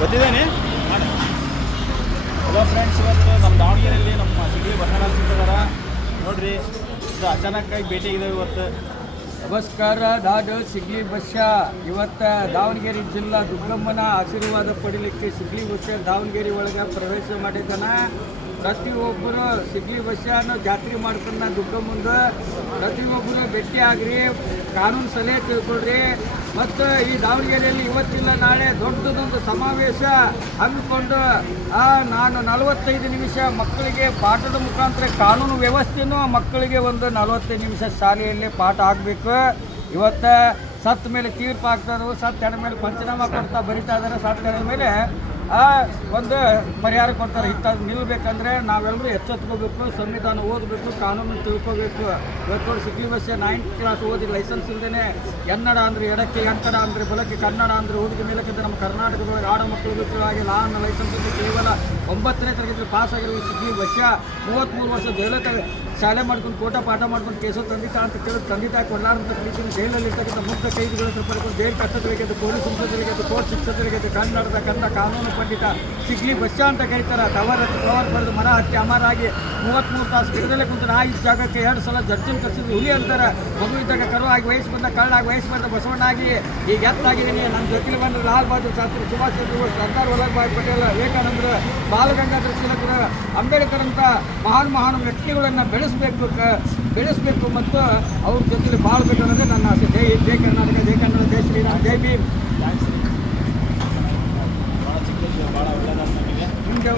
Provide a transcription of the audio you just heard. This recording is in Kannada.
ಗೊತ್ತಿದ್ದೇನೆ. ಹಲೋ ಫ್ರೆಂಡ್ಸ್, ಇವತ್ತು ನಮ್ಮ ದಾವಣಗೆರೆಯಲ್ಲಿ ನಮ್ಮ ಸಿಗ್ಲಿ ಬಸವಣ್ಣ ಸಿಗ್ತದಾರ ನೋಡ್ರಿ. ಇದು ಅಚಾನಕ್ಕಾಗಿ ಭೇಟಿ ಇದೆ ಇವತ್ತು. ನಮಸ್ಕಾರ, ನಾನು ಸಿಗ್ಲಿ ಬಸ್ಯ. ಇವತ್ತು ದಾವಣಗೆರೆ ಜಿಲ್ಲಾ ದುಗ್ಗಮ್ಮನ ಆಶೀರ್ವಾದ ಪಡೀಲಿಕ್ಕೆ ಸಿಗ್ಲಿ ಬಸ್ಯ ದಾವಣಗೆರೆ ಒಳಗೆ ಪ್ರವೇಶ ಮಾಡಿದ್ದಾನೆ. ಪ್ರತಿಯೊಬ್ಬರು ಸಿಗ್ಲಿ ಬಸ್ಯನ ಜಾತ್ರೆ ಮಾಡ್ಕೊಂಡು ದುಗ್ಗಮ್ಮಂದು ಪ್ರತಿಯೊಬ್ಬರು ಭೇಟಿ ಆಗ್ರಿ, ಕಾನೂನು ಸಲಹೆ ತಿಳ್ಕೊಳ್ರಿ. ಮತ್ತು ಈ ದಾವಣಗೆರೆಯಲ್ಲಿ ಇವತ್ತಿಲ್ಲ ನಾಳೆ ದೊಡ್ಡದೊಂದು ಸಮಾವೇಶ ಹಮ್ಮಿಕೊಂಡು ನಾನು 45 ನಿಮಿಷ ಮಕ್ಕಳಿಗೆ ಪಾಠದ ಮುಖಾಂತರ ಕಾನೂನು ವ್ಯವಸ್ಥೆನೂ ಮಕ್ಕಳಿಗೆ ಒಂದು 45 ನಿಮಿಷ ಶಾಲೆಯಲ್ಲಿ ಪಾಠ ಆಗಬೇಕು. ಇವತ್ತು ಸತ್ತ ಮೇಲೆ ತೀರ್ಪು ಆಗ್ತಾರೋ, ಸತ್ತ ಹೆಣ ಮೇಲೆ ಪಂಚನಾಮ ಕೊಡ್ತಾ ಬರಿತಾ ಇದ್ದಾರೆ. ಸತ್ತ ಹೆಣ ಮೇಲೆ ಒಂದು ಪರಿಹಾರ ಕೊಡ್ತಾರೆ. ಇಂಥದ್ದು ನಿಲ್ಲಬೇಕಂದ್ರೆ ನಾವೆಲ್ಲರೂ ಎಚ್ಚೆತ್ಕೋಬೇಕು, ಸಂವಿಧಾನ ಓದಬೇಕು, ಕಾನೂನು ತಿಳ್ಕೋಬೇಕು. ಇವತ್ತು ಸಿಗ್ಲಿ ಬಸ್ಸೆ 9th ಕ್ಲಾಸ್ ಓದಿ ಲೈಸೆನ್ಸ್ ಇಲ್ಲದೇ ಎನ್ನಡ ಅಂದರೆ ಎಡಕ್ಕೆ, ಎಂಕಡ ಅಂದರೆ ಬಲಕ್ಕೆ, ಕನ್ನಡ ಅಂದರೆ ಹುಡುಗಿ ಮೇಲಕ್ಕೆ ನಮ್ಮ ಕರ್ನಾಟಕದೊಳಗೆ ಆಡ ಮಕ್ಕಳು ಗೊತ್ತಿರುವಾಗೆ ಲಾನ್ ಲೈಸೆನ್ಸ್ ಕೇವಲ 9ನೇ ತರಗತಿ ಪಾಸ್ ಆಗಿರೋ ಸಿಗ್ಲಿ ಬಸ್ಸ 33 ವರ್ಷ ಜೈಲಕ್ಕೆ ಶಾಲೆ ಮಾಡ್ಕೊಂಡು ಕೋಟ ಪಾಠ ಮಾಡ್ಕೊಂಡು ಕೇಸೋ ತಂದಿತಾ ಅಂತ ಕೇಳಿ ತಂದೆ ತಾಯಿ ಕೊಡಲಾರಂತ ಪ್ರೀತಿನ ಜೈಲಲ್ಲಿ ಇರ್ತಕ್ಕಂಥ ಮುಕ್ತ ಕೈದಿಗಳ ಪಡ್ಕೊಂಡು ಜೈಲು ಕಷ್ಟಗಳಿಗೆ, ಪೊಲೀಸ್ ಸಂಸದರಿಗೆ, ಕೋರ್ಟ್ ಶಿಕ್ಷಕರಿಗೆ, ಕನ್ನಡದ ಕಾನೂನು ಪಂಡಿತ ಸಿಗ್ಲಿ ಬಸ್ಸ ಅಂತ ಕರೀತಾರೆ. ಟವರ್ ಬರೆದು ಮರ ಹತ್ತಿ ಅಮರಾಗಿ 33 ತಾಸು ಗಿಡದಲ್ಲೇ ಕುಂತಾರೆ. ಈ ಜಾಗಕ್ಕೆ 2 ಸಲ ಜಡ್ಜಿನ ಕರ್ಸಿದ್ರು ಹುಲಿ ಅಂತಾರೆ. ಮಗು ಇದ್ದಾಗ ಕರು ಆಗಿ ವಯಸ್ಸು ಬಂದ ಕಳ್ಳಾಗಿ ವಯಸ್ಸು ಬಂದ ಬಸವಣ್ಣ ಆಗಿ ಈಗ ಎತ್ತಾಗಿದ್ದೀನಿ. ನನ್ನ ಜೊತೆಲಿ ಬಂದು ಲಾಲ್ ಬಹದ್ದೂರ್ ಶಾಸ್ತ್ರಿ, ಸುಭಾಷ್ ಚಂದ್ರ ಬೋಸ್, ಸರ್ದಾರ್ ವಲ್ಲಭಭಾಯ್ ಪಟೇಲ್, ವಿವೇಕಾನಂದರು, ಬಾಲಗಂಗಾಧರ ತಿಲಕರು, ಅಂಬೇಡ್ಕರ್ ಅಂತ ಮಹಾನ್ ವ್ಯಕ್ತಿಗಳನ್ನು ಬೆಳೆಸಬೇಕು ಮತ್ತು ಅವ್ರ ಜೊತೆಲಿ ಬಾಳ್ಬೇಕು ಅನ್ನೋದೇ ನನ್ನ ಆಸೆ. ಜೈ ಕರ್ನಾಟಕ, ಜೈ ಕನ್ನಡ, ಜೈ ಶ್ರೀರಾಮ್, ಜೈ ಭೀಮ್. ಭಾಳ ಚಿಕ್ಕ ಭಾಳ ಒಳ್ಳೆಯದಾದ ನಮಗೆ. ಹಿಂಗೆ